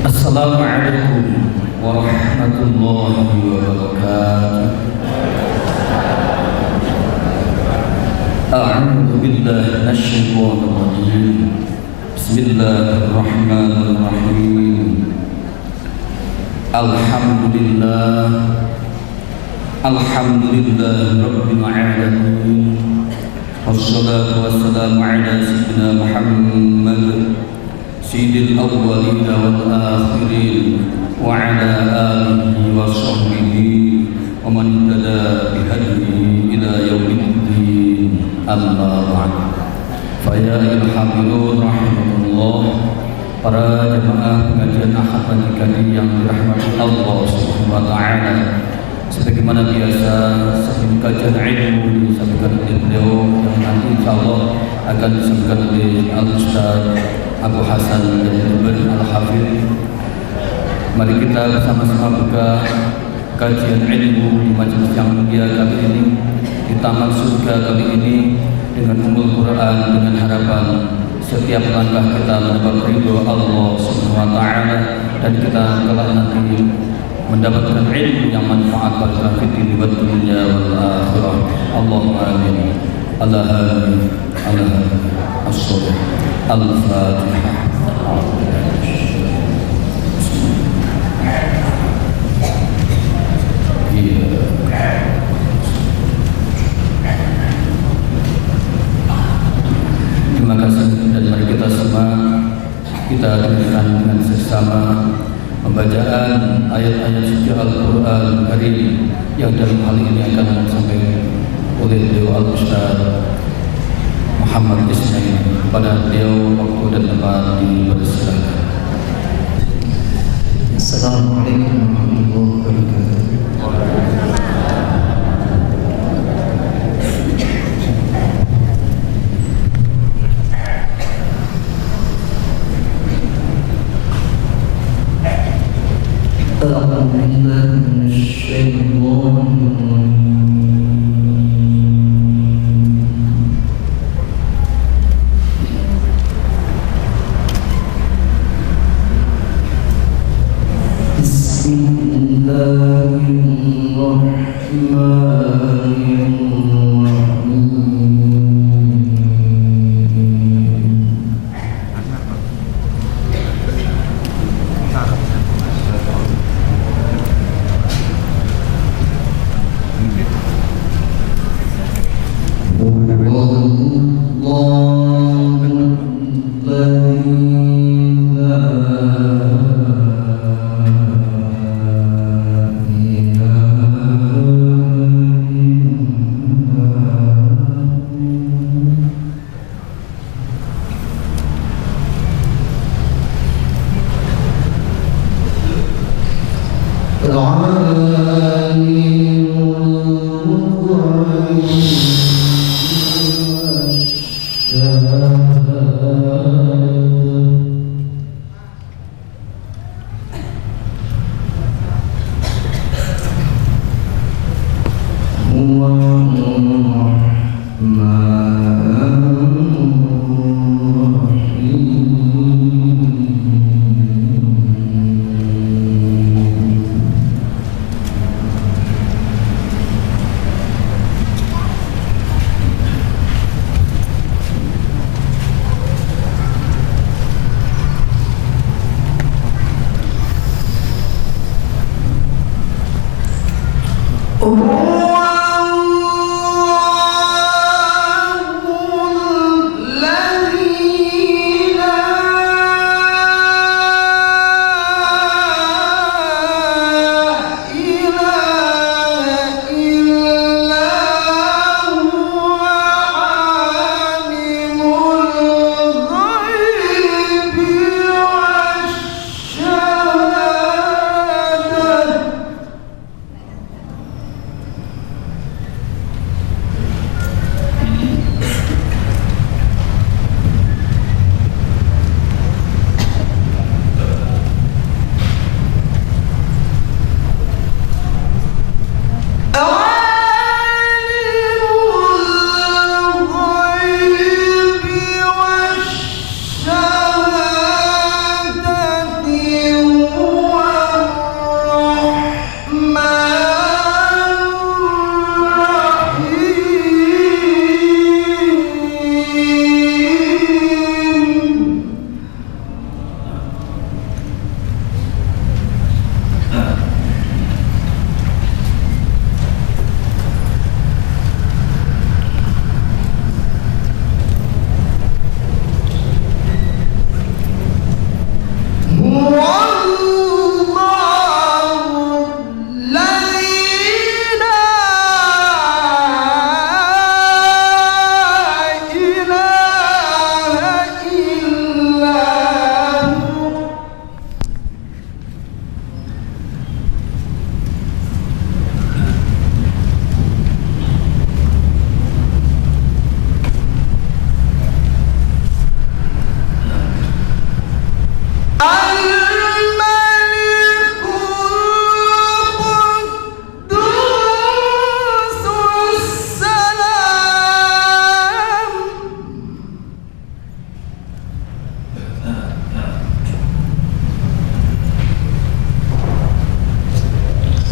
Assalamualaikum warahmatullahi wabarakatuh. A'udzu billahi minasyaitonir rajim. Bismillahirrahmanirrahim. Alhamdulillah rabbil alamin. Wassalatu wassalamu ala sayyidina Muhammad sayyidil awwalin wal akhirin wa ala alihi wa sahbihi wa man ihtada bihadihi ila yaumiddin. Amma ba'd. Fa ya ayyuhal rahimahullah, para jemaah pengajian Ahad pagi yang dirahmati Allah Subhanahu wa taala. Sebagaimana biasa, sebelum kajian ilmu disampaikan oleh beliau yang nanti insyaallah akan disampaikan oleh Al-Ustaz Abu Hasan dan Ibn Al-Hafidh. Mari kita bersama-sama buka kajian ilmu di majelis yang mulia kali ini, di taman surga kali ini, dengan umul Quran, dengan harapan setiap langkah kita mendapat ridho Allah Subhanahu wa taala, dan kita kelak nanti mendapatkan ilmu yang manfaat bagi kita di dunia wal akhirah. Allahumma amin. Allahumma amin. As-salih. Al-Fatihah. Terima kasih, dan mari kita semua kita dengarkan dengan sesama pembacaan ayat-ayat suci Al-Quran Karim yang dalam hal ini akan disampaikan oleh beliau Al-Ustaz Muhammad Ismail. Pada beliau waktu dan tempat dipersilakan. Assalamualaikum warahmatullahi wabarakatuh.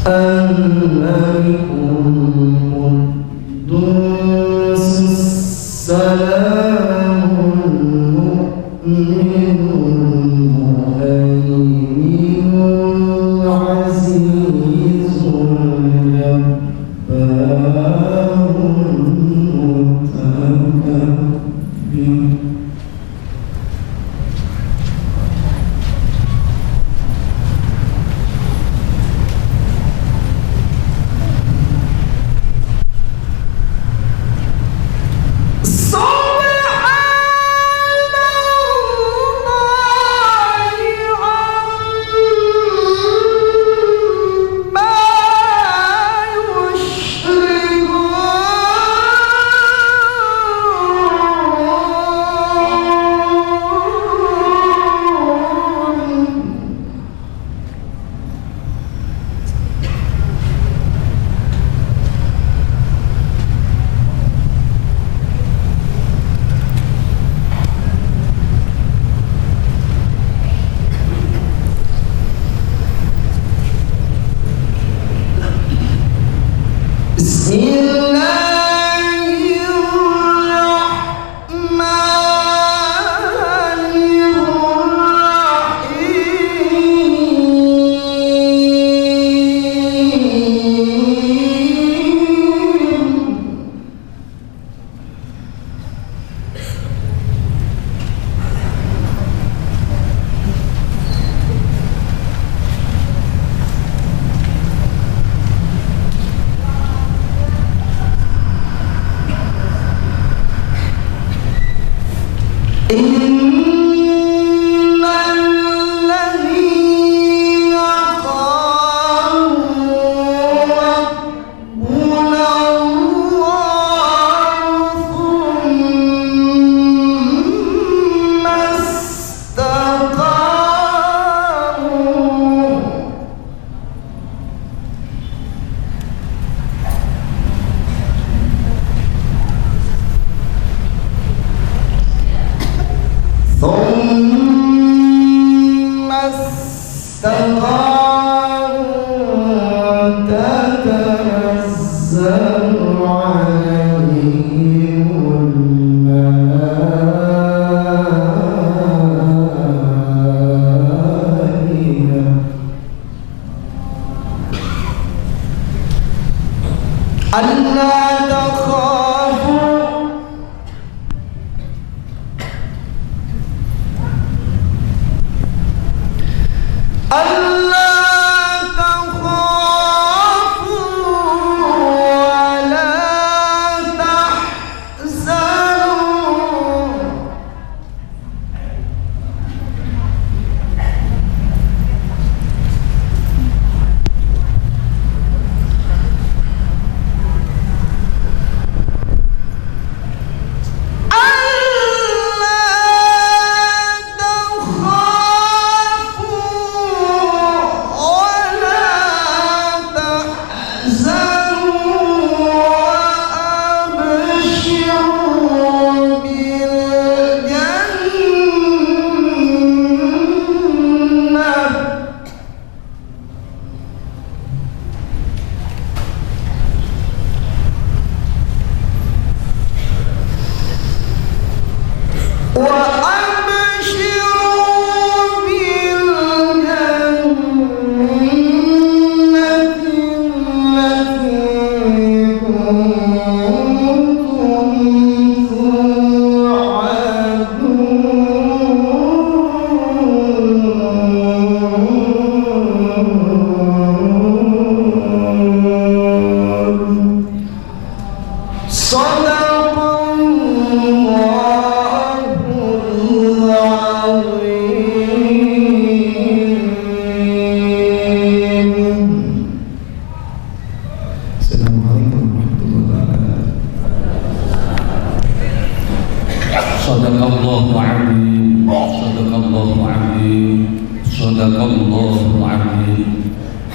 الملك القدوس السلام المؤمن المهيمن العزيز الجبار المتكبر.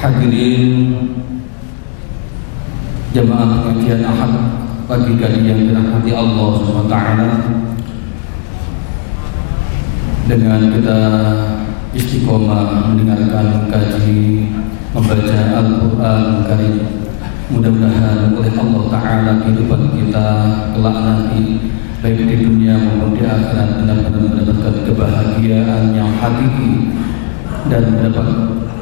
Hadirin jemaah pengajian Ahad pagi kali yang dirahmati Allah SWT, dengan kita istiqomah mendengarkan kaji membaca Al-Quran Karim. Mudah-mudahan oleh Allah Ta'ala kehidupan kita kelak nanti, baik di dunia maupun di akhirat, benar-benar mendapatkan kebahagiaan yang hakiki dan mendapat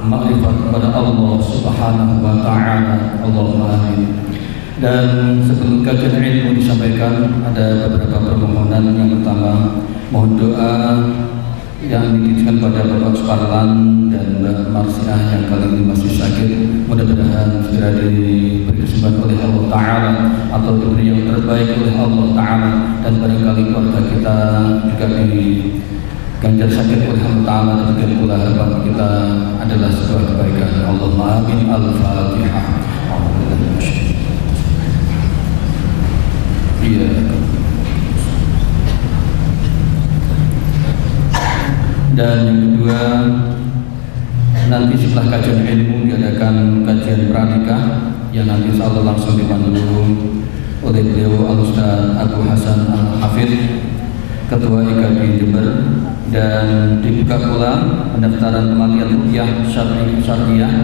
makrifat kepada Allah Subhanahu wa Ta'ala. Allahumma amin. Dan sebelum kajian ilmu disampaikan, ada beberapa permohonan. Yang pertama, mohon doa yang dititipkan pada Bapak Suparlan dan Mbak Marsiah yang kali ini masih sakit. Mudah-mudahan segera diberi kesembuhan oleh Allah Ta'ala atau diberi yang terbaik oleh Allah Ta'ala. Dan barangkali keluarga kita juga diganjar sakit oleh Allah Ta'ala, dan demikian pula harapan kita adalah sebuah kebaikan. Allahumma amin. Al-Fatihah. Iya. Dan yang kedua, nanti setelah kajian ilmu diadakan kajian pranikah yang nanti insyaallah langsung dipandu oleh beliau Al-Ustaz Abu Hasan Al-Hafidh, Ketua IKB Jember. Dan dibuka pula pendaftaran pelatihan ruqyah syariah,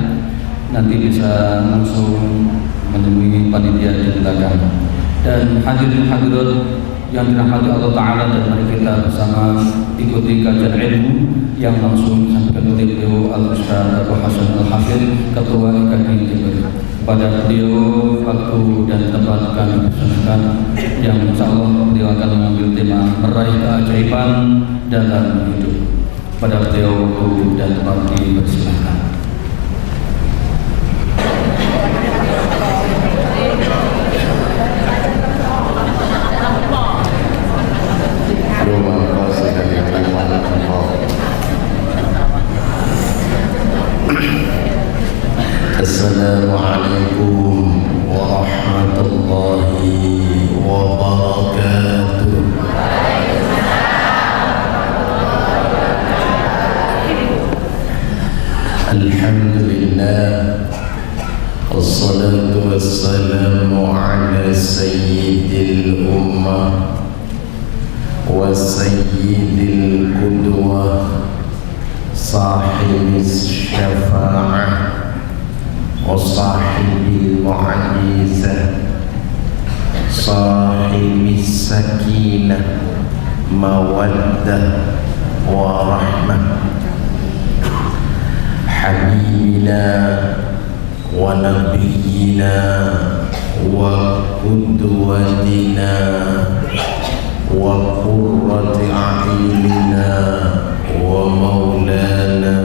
nanti bisa langsung menemui panitia di belakang. Dan hadirin hadirat yang dirahmati Allah Ta'ala, dan mari kita bersama ikuti kajian ilmu yang langsung disampaikan oleh beliau Al-Ustaz Abu Hasan Al-Hafidh, Ketua IKB Jember. Pada beliau waktu dan tempat akan dipersembahkan, yang insyaallah beliau akan mengambil tema meraih keajaiban dalam hidup. Pada beliau waktu dan tempat dipersilahkan. Assalamualaikum warahmatullahi wabarakatuh. Alhamdulillah, wassalatu wassalamu ala sayyidil ummah wa sayyidil qudwah, sahibis syafa'ah وصاحب المعجزة، صاحب السكينة مودة ورحمة، حبيبنا ونبينا وقدوتنا وقرة أعيننا ومولانا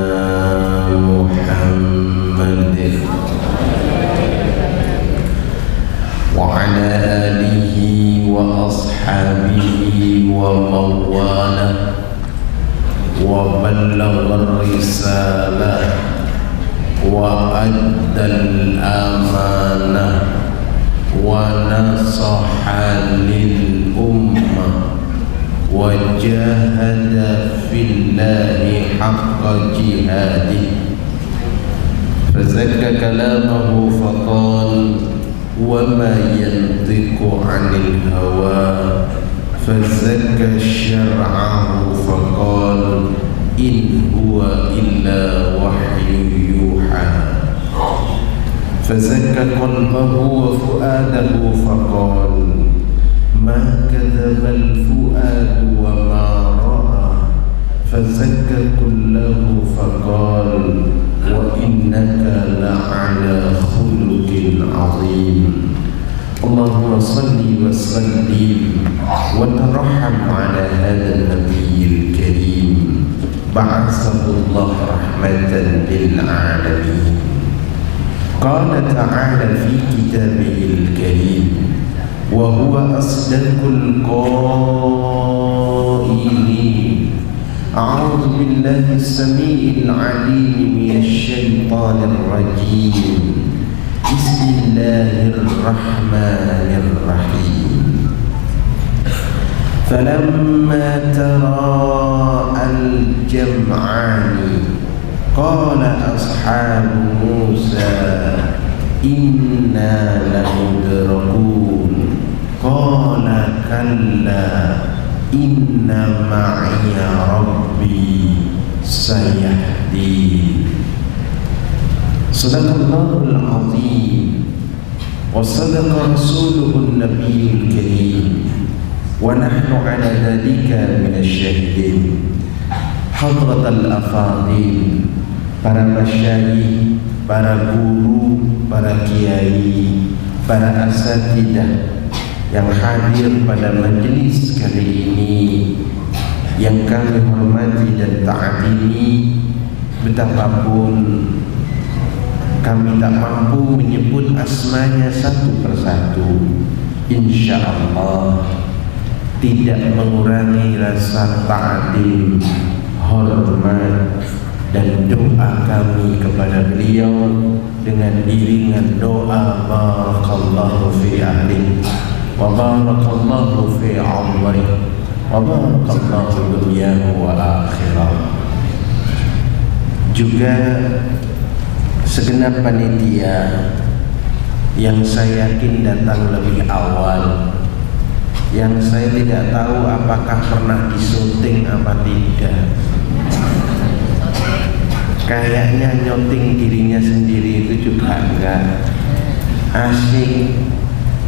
محمد وعلى آله وأصحابه ومن والاه وبلغ الرسالة وأدى الأمانة ونصح للأمة وجاهد في الله حق جهاده، فزكى كلامه فقال وما ينطق عن الهوى، فزكى شرعه فقال إن هو إلا وحي يوحى، فزكى قلبه وفؤاده فقال ما كذب الفؤاد وما رأى، فزكى كله فقال وإنك لعلى خلق عظيم. اللهم صل وسلم وترحم على هذا النبي الكريم، بعثه الله رحمة للعالمين. قال تعالى في كتابه الكريم وهو أصدق القائلين: أعوذ بالله السميع العليم من الشيطان الرجيم، بسم الله الرحمن الرحيم. فلما تراءى الجمعان قال أصحاب موسى إنا لمدركون، قال كلا إن معي ربي سيهدين. Sadaqallahul azim wa sadaqa rasuluhun nabiyul karim wa nahnu ala dhalika minasyahidin. Hadratal afadil, para masyayikh, para guru, para kiai, para asatidah yang hadir pada majelis kali ini, yang kami hormati dan taatimi, betapapun kami tak mampu menyebut asmanya satu persatu, insya Allah tidak mengurangi rasa ta'zim, hormat dan doa kami kepada beliau dengan iringan doa barakallahu fi ahli wa barakallahu fi amri wa barakallahu dunyahu wa akhirah. Juga segenap panitia yang saya yakin datang lebih awal, yang saya tidak tahu apakah pernah disyuting apa tidak. Kayaknya nyoting dirinya sendiri itu juga enggak. Asik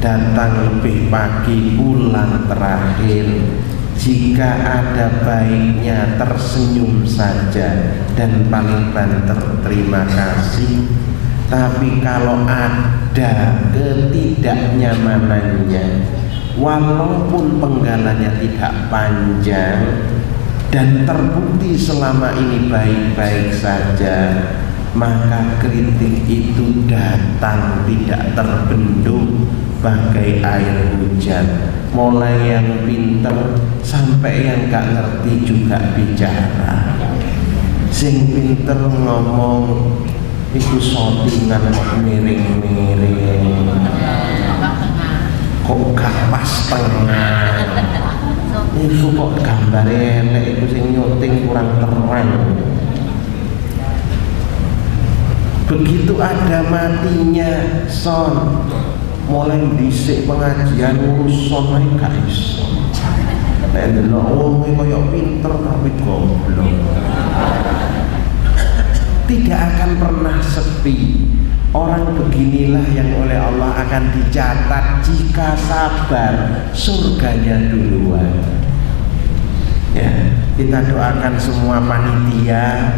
datang lebih pagi, pulang terakhir. Jika ada baiknya tersenyum saja dan paling banter terima kasih. Tapi kalau ada ketidaknyamanannya, walaupun penggalannya tidak panjang dan terbukti selama ini baik-baik saja, maka kritik itu datang tidak terbendung bagai air hujan. Mulai yang pinter sampai yang gak ngerti juga bicara. Sing pinter ngomong itu shootingan miring-miring, kok gak pas tengah. Itu kok gambar elek, itu sing nyuting kurang terang. Begitu ada matinya son, mulai dhisik pengajian ngurus son ae gak iso. Nek delok wong kaya pinter tapi goblok. Tidak akan pernah sepi. Orang beginilah yang oleh Allah akan dicatat jika sabar, surganya duluan. Ya, kita doakan semua panitia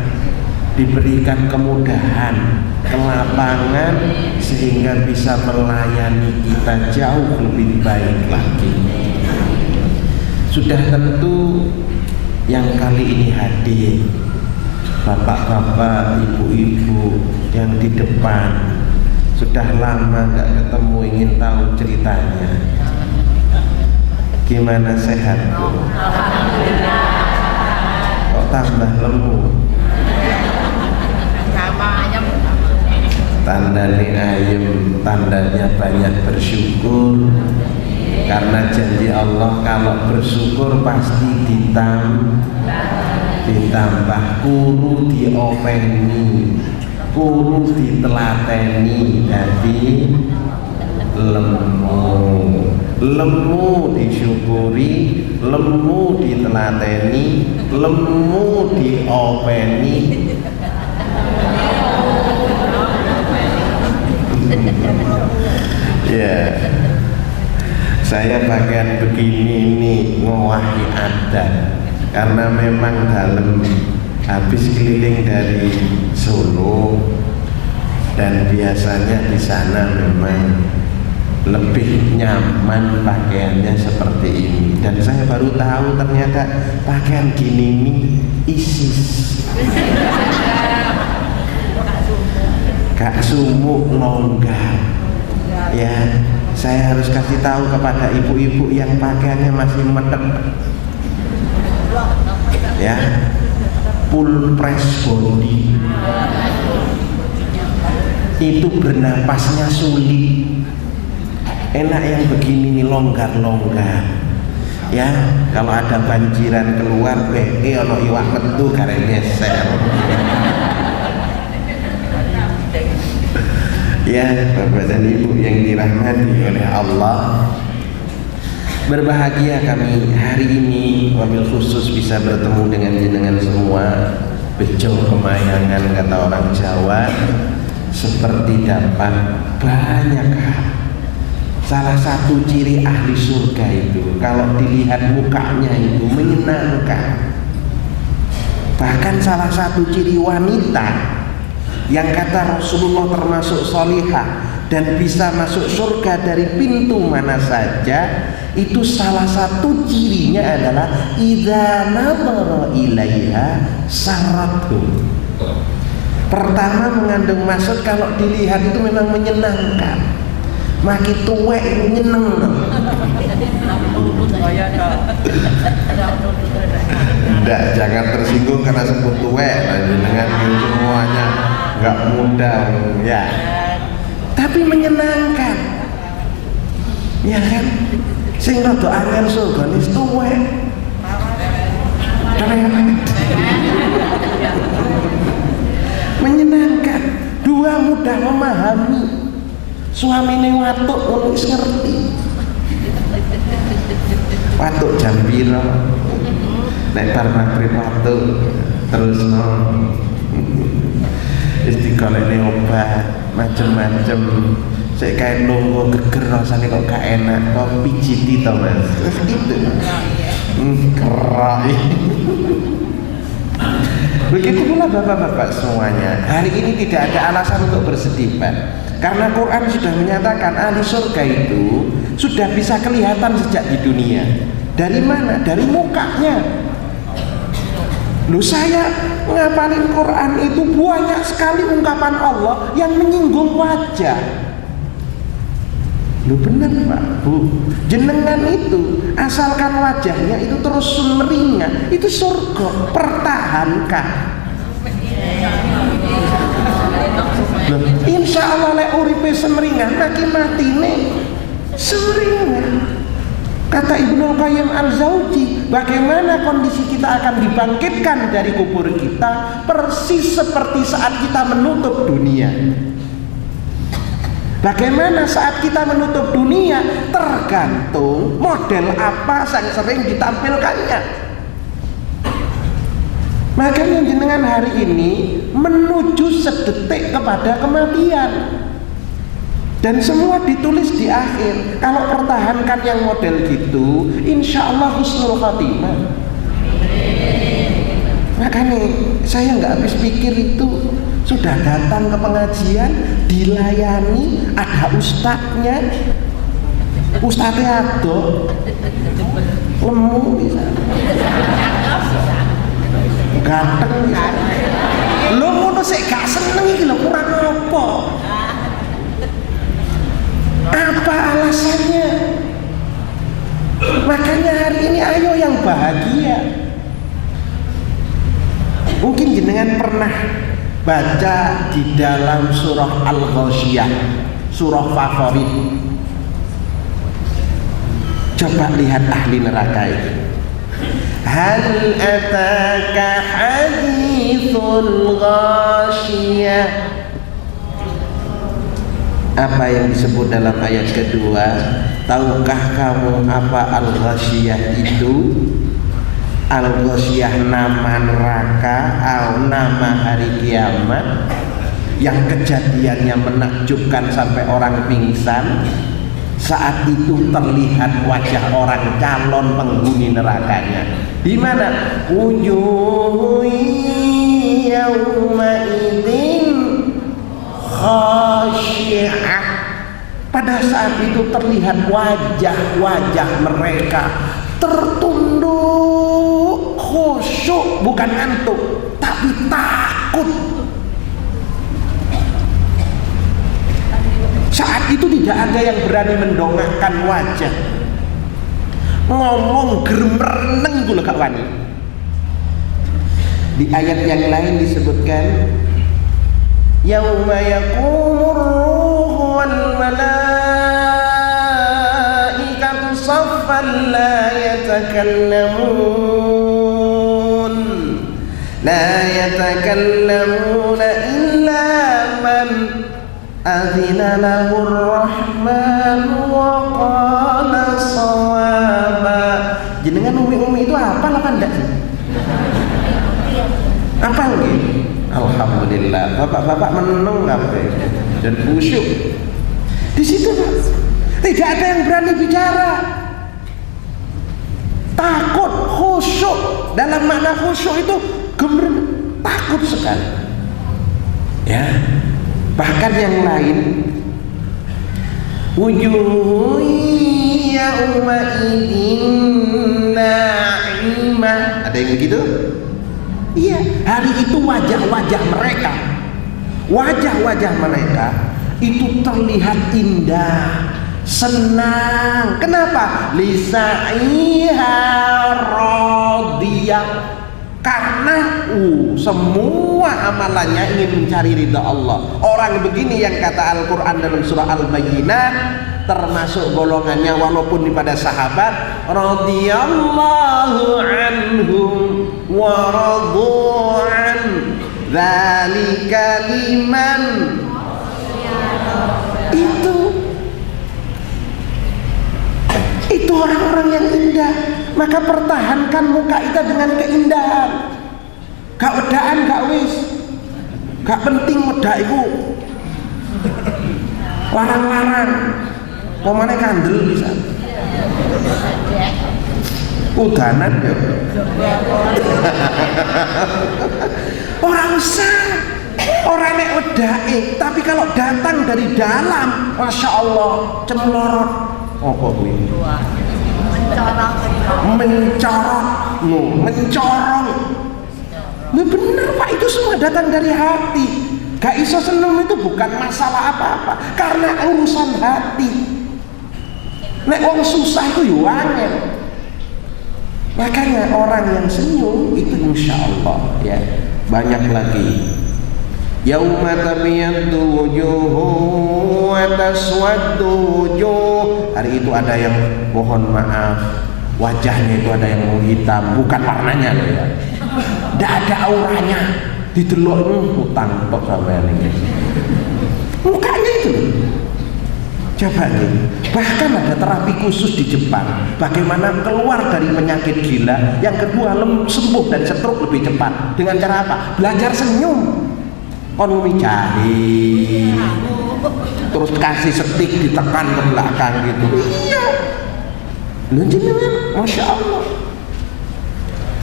diberikan kemudahan, kelapangan sehingga bisa melayani kita jauh lebih baik lagi. Sudah tentu yang kali ini hadir bapak-bapak, ibu-ibu yang di depan, sudah lama gak ketemu, ingin tahu ceritanya. Gimana, sehat? Alhamdulillah. Kok tambah lemu? Tandanya ayem, tandanya banyak bersyukur. Karena janji Allah kalau bersyukur pasti ditambah, kuru diopeni, kuru ditelateni, jadi lemu disyukuri, lemu ditelateni, lemu diopeni. Ya, saya bagian begini ini ngowahi adat karena memang dalam habis keliling dari Solo dan biasanya di sana memang lebih nyaman pakaiannya seperti ini, dan saya baru tahu ternyata pakaian gini ini ISIS. Kak sumuk longgar. Ya, saya harus kasih tahu kepada ibu-ibu yang pakaiannya masih metek. Ya, full press body. Itu bernapasnya sulit. Enak yang begini nih, longgar-longgar. Ya, kalau ada banjiran keluar, ono iwak metu karek geser. Ya, Bapak dan Ibu yang dirahmati oleh Allah, berbahagia kami hari ini wabil khusus bisa bertemu dengan jenengan semua. Bejo kemayangan kata orang Jawa. seperti dapat banyak hal. Salah satu ciri ahli surga itu kalau dilihat mukanya itu menyenangkan. Bahkan salah satu ciri wanita yang kata Rasulullah termasuk sholihah dan bisa masuk surga dari pintu mana saja, itu salah satu cirinya adalah idza nadhara ilaiha saratu. Pertama mengandung maksud kalau dilihat itu memang menyenangkan. Makin tuwek nyeneng. Tidak, jangan tersinggung karena sebut tuwek. Dengan semuanya nggak mudah ya. Tapi menyenangkan, ya kan? Sing rada angel surga nis tuwek. Menyenangkan. Dua, mudah memahami. Suamine watuk ngono wis ngerti. Watuk jam piro? Nek bar magrib watuk terus wis digolekne obat macem-macem. Sik kae nunggu geger rasane kok gak enak, kok pijiti to Mas. Terus gitu. Kerai. Begitu pula bapak-bapak semuanya. Hari ini tidak ada alasan untuk bersedih, Pak. Karena Quran sudah menyatakan ahli surga itu sudah bisa kelihatan sejak di dunia. Dari mana? Dari mukanya. Loh, saya ngapalin Quran itu banyak sekali ungkapan Allah yang menyinggung wajah. Loh bener Pak, Bu. Jenengan itu asalkan wajahnya itu terus sumringah, itu surga. Pertahankan. Loh, insya Allah lek uripe semringah mati-matine semringah. Kata Ibnu Qayyim Al-Jauzi, bagaimana kondisi kita akan dibangkitkan dari kubur kita persis seperti saat kita menutup dunia. Bagaimana saat kita menutup dunia tergantung model apa yang sering ditampilkannya. Makanya jenengan hari ini menuju sedetik kepada kematian. Dan semua ditulis di akhir. Kalau pertahankan yang model gitu, insya Allah husnul khatimah. Makanya saya nggak habis pikir itu. Sudah datang ke pengajian, dilayani, ada ustadznya. Ustadznya ado, lemu bisa, ganteng bisa. Lo ngono sik gak seneng iki lho, kurang apa? Apa alasannya? Makanya hari ini ayo yang bahagia. Mungkin jenengan pernah baca di dalam surah Al-Ghasyiyah, surah favorit. Coba lihat ahli neraka itu. Hal ataka hadithul ghasyiyah. Apa yang disebut dalam ayat kedua? Tahukah kamu apa Al-Ghasyiyah itu? Al-Ghasyiyah nama neraka atau nama hari kiamat yang kejadiannya menakjubkan sampai orang pingsan. Saat itu terlihat wajah orang calon penghuni nerakanya. Di mana? Wujuhu yawma idzin khasyi'ah. Pada saat itu terlihat wajah-wajah mereka tertunduk, khusyuk, bukan ngantuk, tapi takut. Saat itu tidak ada yang berani mendongakkan wajah. Ngomong gemereneng kula gak wani. Di ayat yang lain disebutkan yauma yaqumur ruhu wal malaikatu saffan la yatakallamuna illa man adzina lahur rahman wa qala shawaba. Jenengan umi-umi itu apa lah ndak? Apa nggih? Alhamdulillah, bapak-bapak menenung kabeh dan khusyuk. Di situ Pak, tidak ada yang berani bicara. Takut, khusyuk. Dalam makna khusyuk itu takut sekali. Ya, bahkan yang lain, wujuh yauma idzin na'imah. Ada yang begitu? Iya, hari itu wajah-wajah mereka itu terlihat indah, senang. Kenapa? Lisa'iha radiyah. Karena semua amalannya ingin mencari ridha Allah. Orang begini yang kata Al-Quran dalam surah Al-Bayyinah, termasuk golongannya walaupun pada sahabat, radhiyallahu anhum wa radu'an dzalika liman. Itu orang-orang yang indah. Maka pertahankan muka kita dengan keindahan. Gak wedaan, gak wis. Gak penting wedak iku larang-larang. Pomane kandel bisa. Udanan ya. Orang usah. Orang nek wedake, tapi kalau datang dari dalam, Masya Allah, cemlorot. Apa kuwi? Mencorong. Nah, bener Pak, itu semua datang dari hati. Gak iso seneng itu bukan masalah apa-apa, karena urusan hati. Nek wong susah itu yo angel. Makanya orang yang senyum itu insya Allah ya banyak lagi. Yauma tabyaddu wujuhun wa taswaddu wujuh. Hari itu ada yang mohon maaf, wajahnya itu ada yang hitam, bukan warnanya loh ya. Tidak ada auranya, didelok utang tok sampean iki. Mukanya itu. Coba nih, bahkan ada terapi khusus di Jepang, bagaimana keluar dari penyakit gila. Yang kedua, sembuh dari stroke lebih cepat. Dengan cara apa? Belajar senyum. Konumi jahe, terus kasih setik ditekan ke belakang gitu. Iya, jenengan, Masya Allah.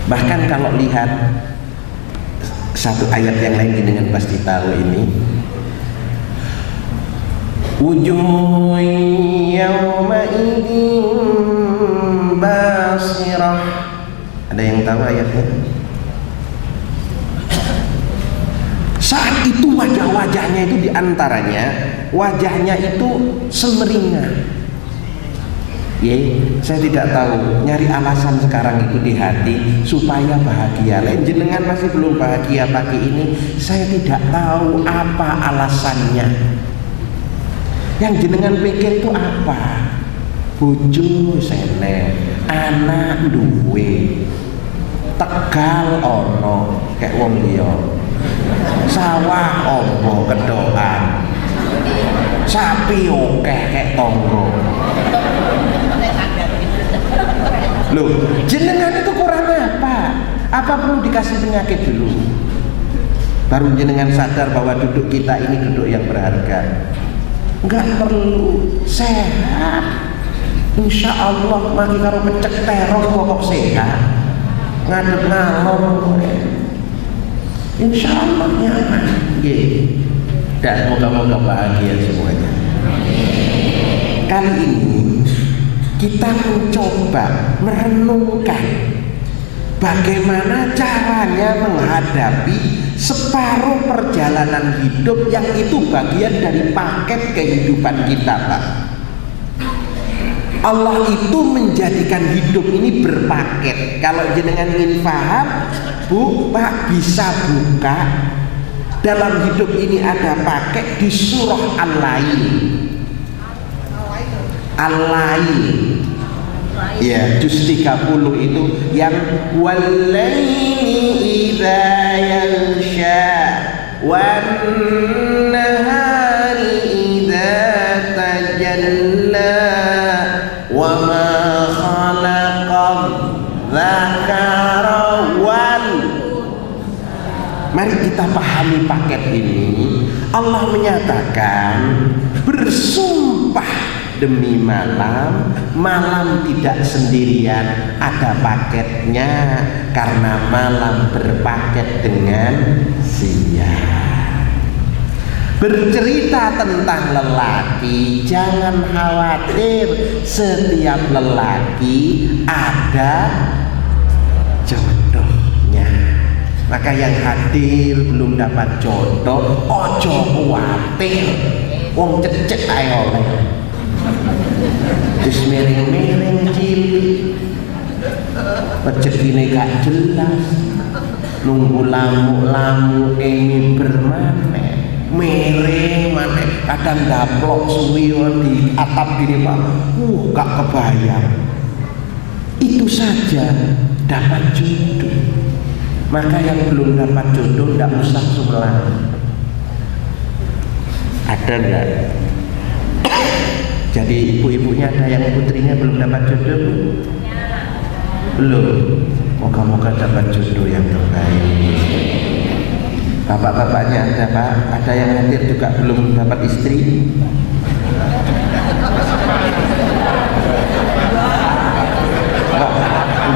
Bahkan kalau lihat satu ayat yang lain dengan pasti tahu ini. Wujuh yawma idzin basirah. Ada yang tahu ayatnya? Saat itu wajah-wajahnya itu diantaranya wajahnya itu semeringah. Saya tidak tahu, nyari alasan sekarang itu di hati supaya bahagia. Lain jenengan masih belum bahagia pagi ini, saya tidak tahu apa alasannya. Yang jenengan pikir itu apa? Bojo seneng, anak duwe, Tegal ono kayak wong liya, sawah opo kedokan, sapi oke kayak tonggo. Loh, jenengan itu kurang apa? Apa perlu dikasih penyakit dulu? Baru jenengan sadar bahwa duduk kita ini duduk yang berharga. Enggak perlu, sehat. Insya Allah mari karo pecek terong pokok sehat. Ngadep ngalor. Insya Allah nyaman. Dan moga-moga bahagia semuanya. Kali ini kita mencoba merenungkan bagaimana caranya menghadapi separuh perjalanan hidup yang itu bagian dari paket kehidupan kita, Pak. Allah itu menjadikan hidup ini berpaket. Kalau jenengan ingin paham, Bu, Pak, bisa buka. Dalam hidup ini ada paket di surah Al-Lail. Al-Lail. Ya, juz 30 itu yang wal-laili idza yaghsha wan nahari idza tajalla wa ma khalaqadz dzakara wal. Mari kita kita pahami paket ini, Allah menyatakan bersumpah demi malam, malam tidak sendirian, ada paketnya karena malam berpaket dengan siang. Bercerita tentang lelaki, jangan khawatir, setiap lelaki ada jodohnya. Maka yang hadir belum dapat jodoh, ojo khawatir, wong cecek ae oleh. Terus miring-miring cilik, rezekine gak jelas, nunggu lamu ini bermaneh, miring maneh, kadang daplok suwi di atap gini Pak, gak kebayang. Itu saja dapat jodoh. Maka yang belum dapat jodoh tidak usah sulam. Ada enggak? Jadi ibu-ibunya ada yang putrinya belum dapat jodoh? Belum. Moga-moga dapat jodoh yang terbaik. Bapak-bapaknya ada Pak? Ada yang hadir juga belum dapat istri?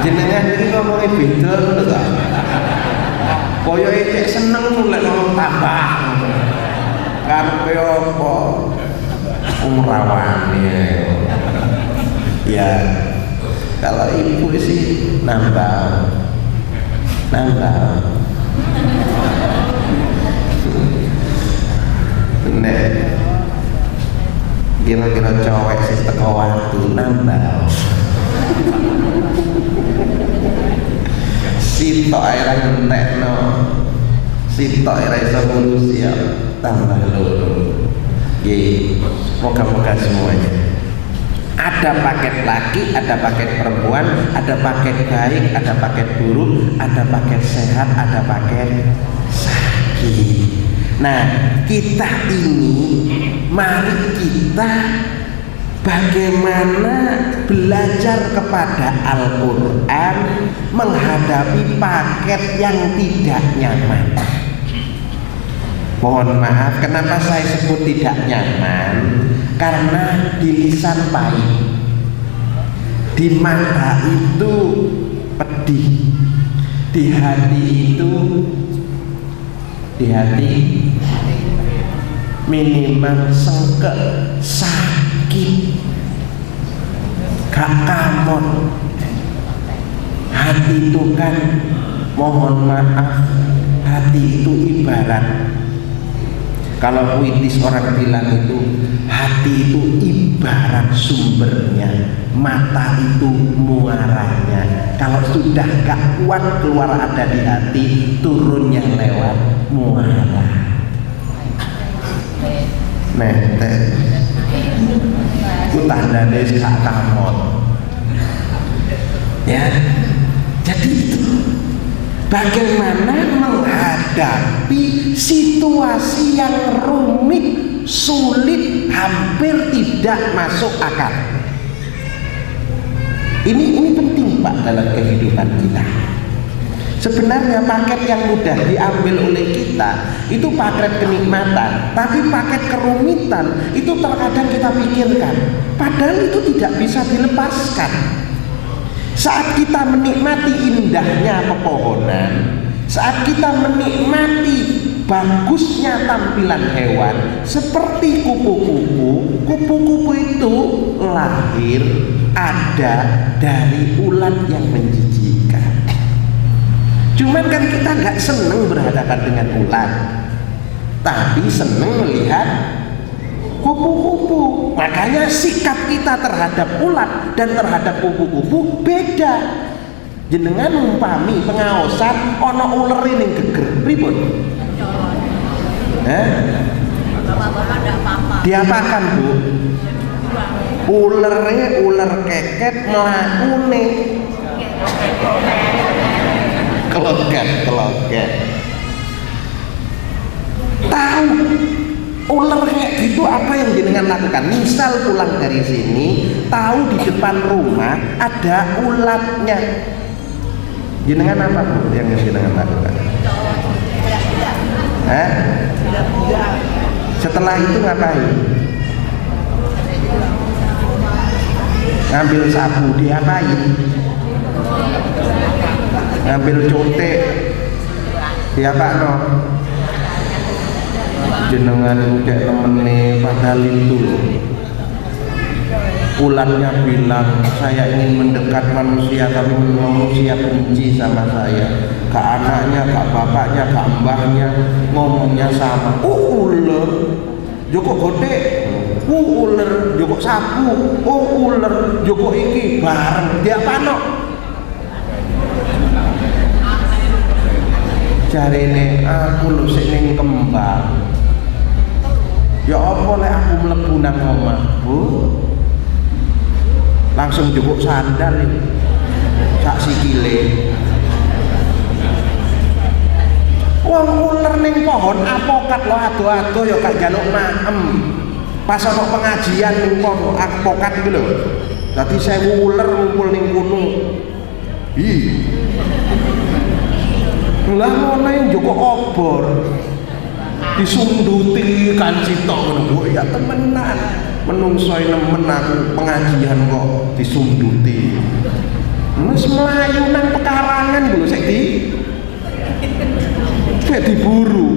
Jenengan ini ngomongin beda lho ta. Koyoke cek seneng mulai ngomong tambah. Karepe apa? Umrawane. Ya, kalau ibu sih nambah. Nek kira-kira cowok sih teko waktu nambah. Sitok ae ngentekno. Sitok ae iso ngurusi ya tambah loro. Nggih, moga-moga semuanya. Ada paket laki, ada paket perempuan, ada paket baik, ada paket buruk, ada paket sehat, ada paket sakit. Nah, kita ini mari kita bagaimana belajar kepada Al-Quran menghadapi paket yang tidak nyaman. Mohon maaf, kenapa saya sebut tidak nyaman? Karena di lisan pahit, di mata itu pedih, di hati itu, di hati minimal sengkek, sakit, gak kamon. Hati itu kan, mohon maaf, hati itu ibarat, kalau puitis orang bilang itu, hati itu ibarat sumbernya, mata itu muaranya. Kalau sudah gak kuat keluar ada di hati, turunnya lewat muara. Nete, ku tandane gak kamot. Ya, jadi itu. Bagaimana menghadapi situasi yang rumit, sulit, hampir tidak masuk akal. Ini penting Pak dalam kehidupan kita. Sebenarnya paket yang mudah diambil oleh kita itu paket kenikmatan, tapi paket kerumitan itu terkadang kita pikirkan, padahal itu tidak bisa dilepaskan. Saat kita menikmati indahnya pepohonan, saat kita menikmati bagusnya tampilan hewan seperti kupu-kupu, kupu-kupu itu lahir ada dari ulat yang menjijikkan. Cuman kan kita nggak seneng berhadapan dengan ulat, tapi seneng melihat kupu-kupu. Makanya sikap kita terhadap ulat dan terhadap kupu-kupu beda. Jenengan umpami pengaosan ono uler ini geger, pripun? Diapakan Bu? Ulernya uler keket mlakune. Keloket. Tahu ular kayak gitu apa yang jenengan lakukan? Misal pulang dari sini, tahu di depan rumah ada ulatnya. Jenengan apa Bu yang jenengan lakukan? Setelah itu ngapain? Ngambil sapu diapain? Ngambil cotek diapakno? Jenengan cek temene padahal itu ularnya bilang saya ingin mendekat manusia tapi manusia benci sama saya. Kak anaknya, kak bapaknya, kak mbahnya ngomongnya sama. Ular joko godek, ular joko sapu, ular joko iki bareng diapakno? Jarene aku lho sik ning kembang. Ya apa lek aku mlebu nang omah, Bu? Langsung jupuk sandal iki. Sak sikile. Wong uler ning pohon apokat lho ado-ado ya gak njaluk maem. Pas ana pengajian ning pohon apokat iki lho. Dadi 1000 uler ngumpul ning kono. Lah ngono yang joko obor. Disunduti kan sitok ngono ya temenan. Menungso nemen aku pengajian kok disunduti. Wis mlayu nang pekarangan lho sik diburu.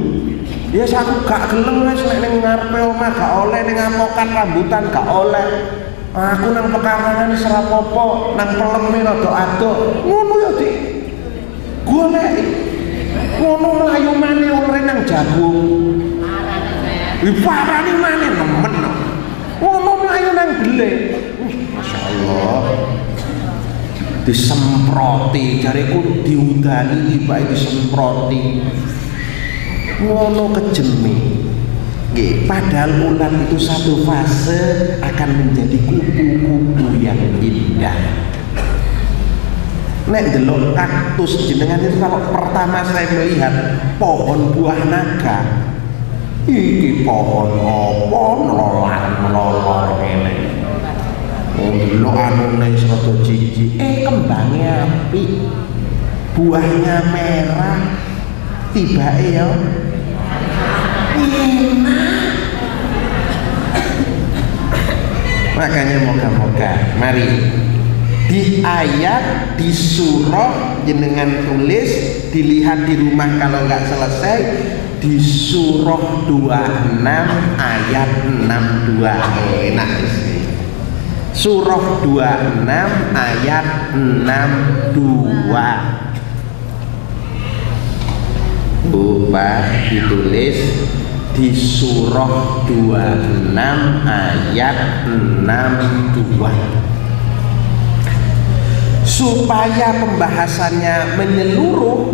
Ya aku gak gelem wis nek ning ngarepe omah gak oleh ning apokan rambutan gak oleh. Aku nang pekarangan wis ora apa-apa, nang peleme rada aduk. Ngono ya Dik. Golek ngono mlayu maneh oleh nang jagung. Parane maneh nemen. Ngono mlayu nang belek. Masyaallah. Disemproti, jareku diudani bae disemproti. Ngono kejeme. Nggih, padahal ular itu satu fase akan menjadi kupu-kupu yang indah. Nek delok kaktus jenengan itu kalau pertama saya melihat pohon buah naga. Iki pohon apa melolor ngene. Delok anune rada jijik. Kembangnya apik. Buahnya merah. Tibake ya. Enak. Makanya moga-moga mari di ayat, di surah jenengan tulis, dilihat di rumah kalau nggak selesai, di surah 26 ayat 62. Enak sih. Surah 26 ayat 62. Pak ditulis di surah 26 ayat 62. Supaya pembahasannya menyeluruh,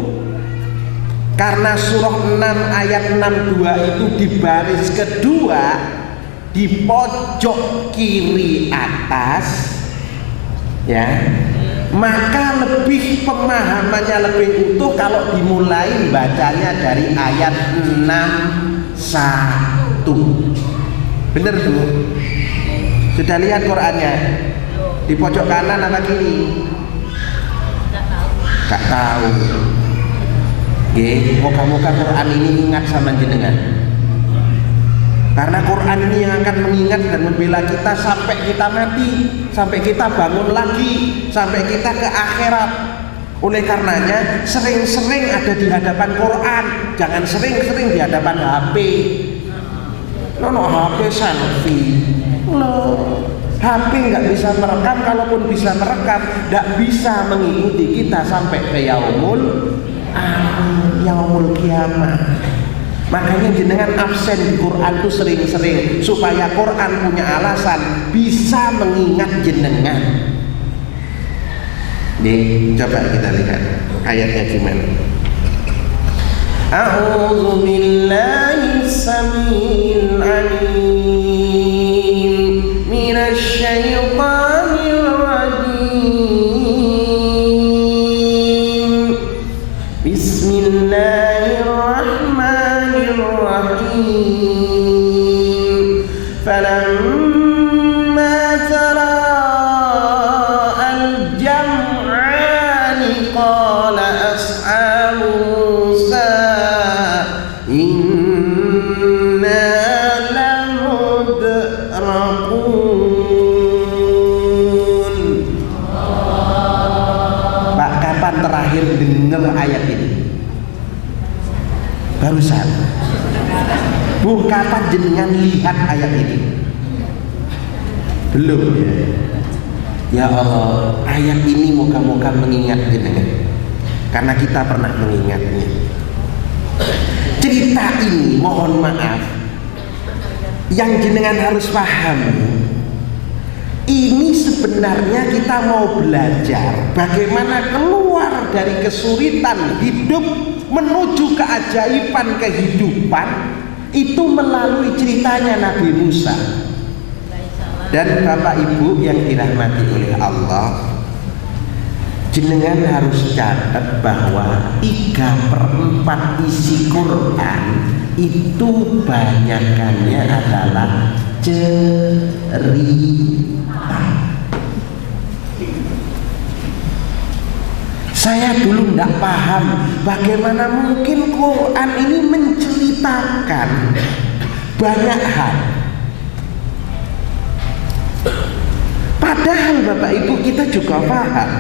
karena surah 6 ayat 62 itu di baris kedua di pojok kiri atas ya, maka lebih pemahamannya lebih utuh kalau dimulai bacanya dari ayat 61. Bener Bu? Sudah lihat Qurannya? Di pojok kanan apa kiri? Gak tahu. Moga-moga Quran ini ingat sama jenengan. Karena Quran ini yang akan mengingat dan membela kita sampai kita mati, sampai kita bangun lagi, sampai kita ke akhirat. Oleh karenanya sering-sering ada di hadapan Quran, jangan sering-sering di hadapan HP. HP selfie. HP nggak bisa merekam, kalaupun bisa merekam, nggak bisa mengikuti kita sampai ke yaumul kiamat. Makanya jenengan absen di Quran itu sering-sering supaya Quran punya alasan bisa mengingat jenengan. Nih, coba kita lihat ayatnya gimana. A'udzu billahi samil alim minasy syaithanir rajim. Bismillahirrahmanirrahim. Falamma tara al-jam'ani qala ashabu Musa inna Bu, kapan jenengan lihat ayat ini? Belum ya? Ya Allah, ayat ini moga-moga mengingat jenengan, karena kita pernah mengingatnya. Cerita ini mohon maaf, yang jenengan harus paham, ini sebenarnya kita mau belajar bagaimana keluar dari kesulitan hidup menuju keajaiban kehidupan itu melalui ceritanya Nabi Musa. Dan Bapak Ibu yang dirahmati oleh Allah, jenengan harus catat bahwa 3/4 isi Quran itu banyakannya adalah cerita. Saya dulu tidak paham bagaimana mungkin Quran ini menceritakan banyak hal. Padahal Bapak Ibu kita juga paham,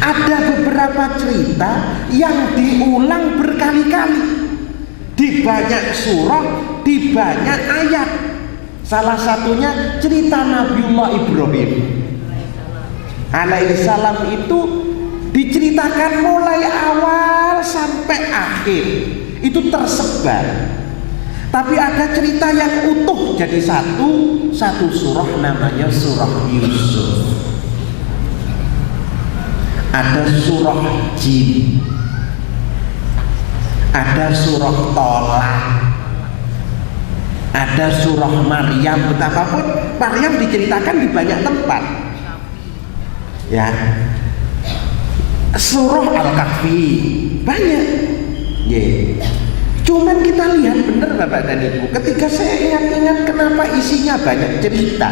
ada beberapa cerita yang diulang berkali-kali di banyak surah, di banyak ayat. Salah satunya cerita Nabiullah Ibrahim alaihissalam itu diceritakan mulai awal sampai akhir, itu tersebar. Tapi ada cerita yang utuh jadi satu surah, namanya surah Yusuf. Ada surah Jin, ada surah Tolak, ada surah Maryam. Betapapun Maryam diceritakan di banyak tempat ya. Surah Al-Kahfi banyak yeah. Cuman kita lihat benar Bapak dan Ibu, ketika saya ingat-ingat kenapa isinya banyak cerita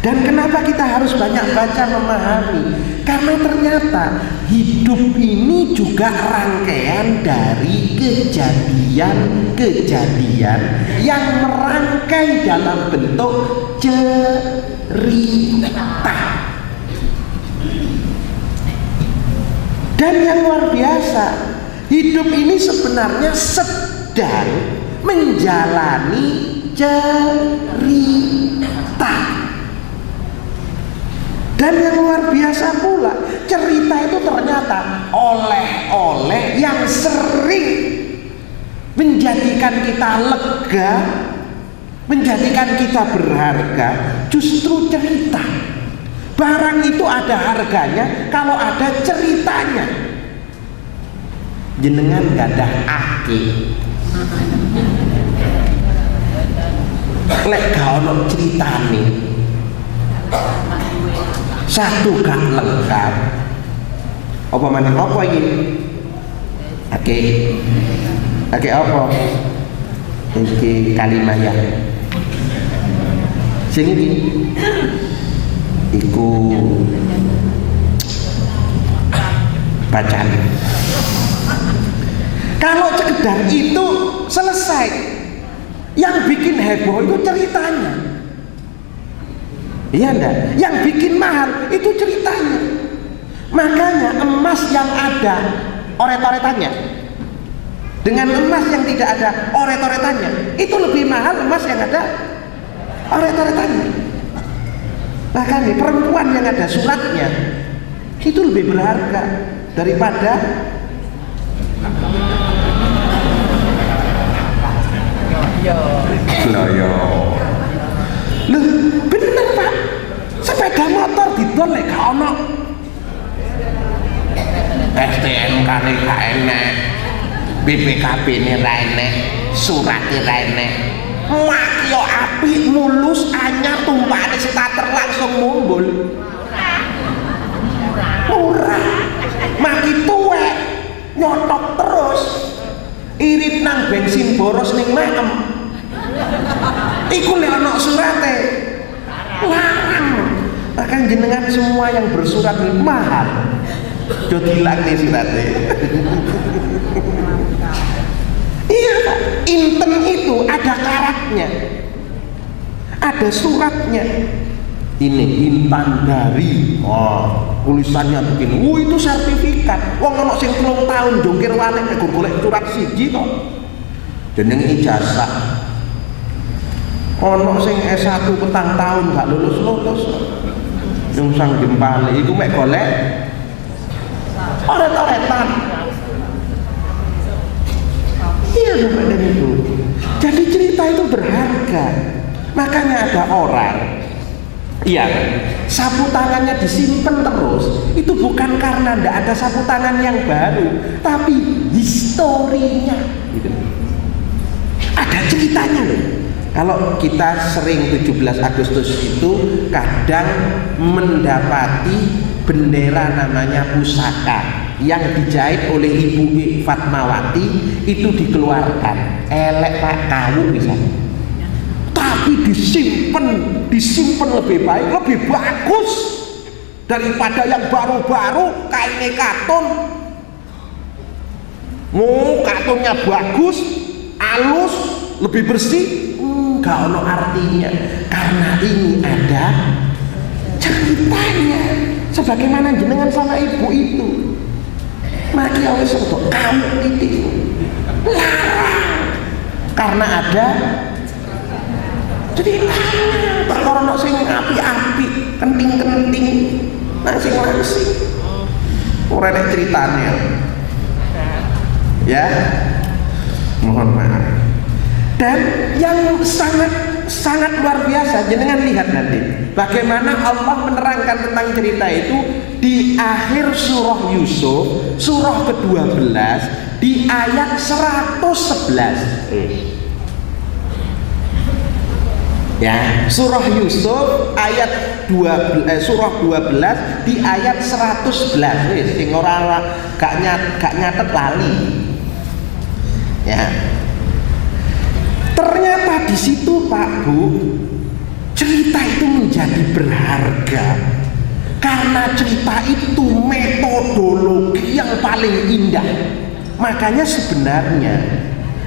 dan kenapa kita harus banyak baca memahami, karena ternyata hidup ini juga rangkaian dari kejadian-kejadian yang merangkai dalam bentuk cerita. Dan yang luar biasa, hidup ini sebenarnya sedang menjalani cerita. Dan yang luar biasa pula, cerita itu ternyata oleh-oleh yang sering menjadikan kita lega, menjadikan kita berharga, justru cerita. Barang itu ada harganya kalau ada ceritanya. Jenengan gadah akeh, lek gak ono ceritane, satu gak lengkap. Apa mana apa ini? Akeh apa? Iki kalimaya. Sing iki iku bacaan. Kalau sekedar itu selesai, yang bikin heboh itu ceritanya. Iya enggak? Yang bikin mahal itu ceritanya. Makanya emas yang ada oret-oretannya dengan emas yang tidak ada oret-oretannya itu lebih mahal emas yang ada oret-oretannya. Makanya perempuan yang ada suratnya itu lebih berharga daripada loyo. Loh, bener Pak. Sepeda motor didol lek gak ono STNK ne gak enek, BPKB ne ra enek, surat ra enek. Mak yo apik mulus anyar tumpakane starter langsung mumbul. Murah. Maki tuwek nyotok terus. Irit nang bensin boros ning maem. Iku lek ana surate larang. Bahkan jenengan semua yang bersurat ini mahal. Jo hilang nih surate. Iya Pak, inten itu ada karatnya, ada suratnya. Ini intan dari, tulisannya begini. Itu sertifikat. Wong ono sing 3 tahun jongkir walik nek golek surat siji kok. jeneng ijazah. Ono sing S1 petang tahun gak lulus-lulus. Yang sang jempale iku mek golek oret-oretan. Iya seperti itu. Jadi cerita itu berharga. Makanya ada orang, iya, sapu tangannya disimpan terus. Itu bukan karena ndak ada sapu tangan yang baru, tapi historinya. Gitu. Ada ceritanya loh. Kalau kita sering 17 Agustus itu kadang mendapati bendera namanya pusaka yang dijahit oleh Ibu Fatmawati itu dikeluarkan. Elek Pak, kawu misalnya. Tapi disimpan lebih baik, lebih bagus daripada yang baru-baru kainnya katun. Katunnya bagus, halus, lebih bersih. Enggak ono artinya karena ini ada ceritanya. Sebagaimana jenengan sama ibu itu. Maki awes untuk kamu itu larang karena ada ceritanya. Perkara sing api-api, kenting-kenting, langsing-langsing. Ora ada ceritanya. Ya. Mohon maaf. Dan yang sangat luar biasa, jenengan lihat nanti bagaimana Allah menerangkan tentang cerita itu di akhir surah Yusuf, surah ke-12 di ayat 111. Ya, surah Yusuf ayat 12, surah 12 di ayat 111. Wis sing ora gak nyatet lali. Ya. Ternyata di situ Pak Bu, cerita itu menjadi berharga karena cerita itu metodologi yang paling indah. Makanya sebenarnya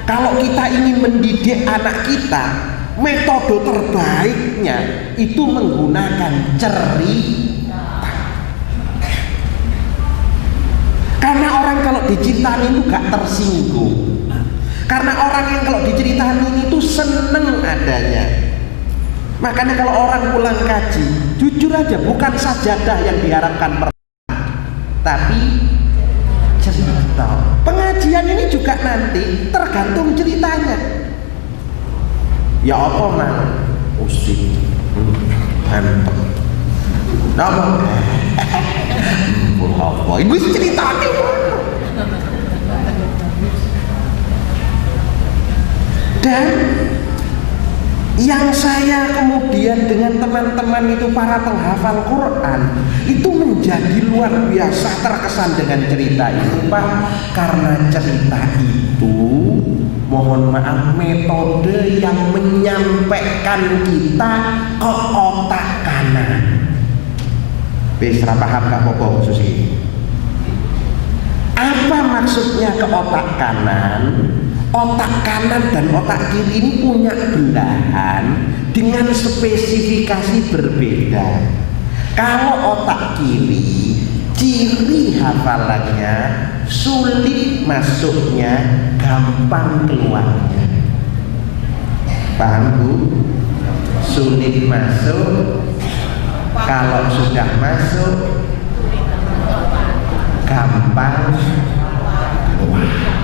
kalau kita ingin mendidik anak kita, metode terbaiknya itu menggunakan cerita. Karena orang kalau diceritain itu gak tersinggung. Karena orang yang kalau diceritain itu seneng adanya. Makanya kalau orang pulang kaji, jujur aja bukan sajadah yang diharapkan tapi cerita. Pengajian ini juga nanti tergantung ceritanya. Ya apa man? Usik, mantep. Nama? Apa? Ibu ceritanya. Dan yang saya kemudian dengan teman-teman itu para penghafal Quran itu menjadi luar biasa terkesan dengan cerita itu Pak. Karena cerita itu mohon maaf metode yang menyampaikan kita ke otak kanan. Bisa paham gak apa-apa khusus ini? Apa maksudnya ke otak kanan? Otak kanan dan otak kiri ini punya belahan dengan spesifikasi berbeda. Kalau otak kiri, ciri hafalannya sulit masuknya, gampang keluarnya. Paham Bu? Sulit masuk, kalau sudah masuk gampang keluar.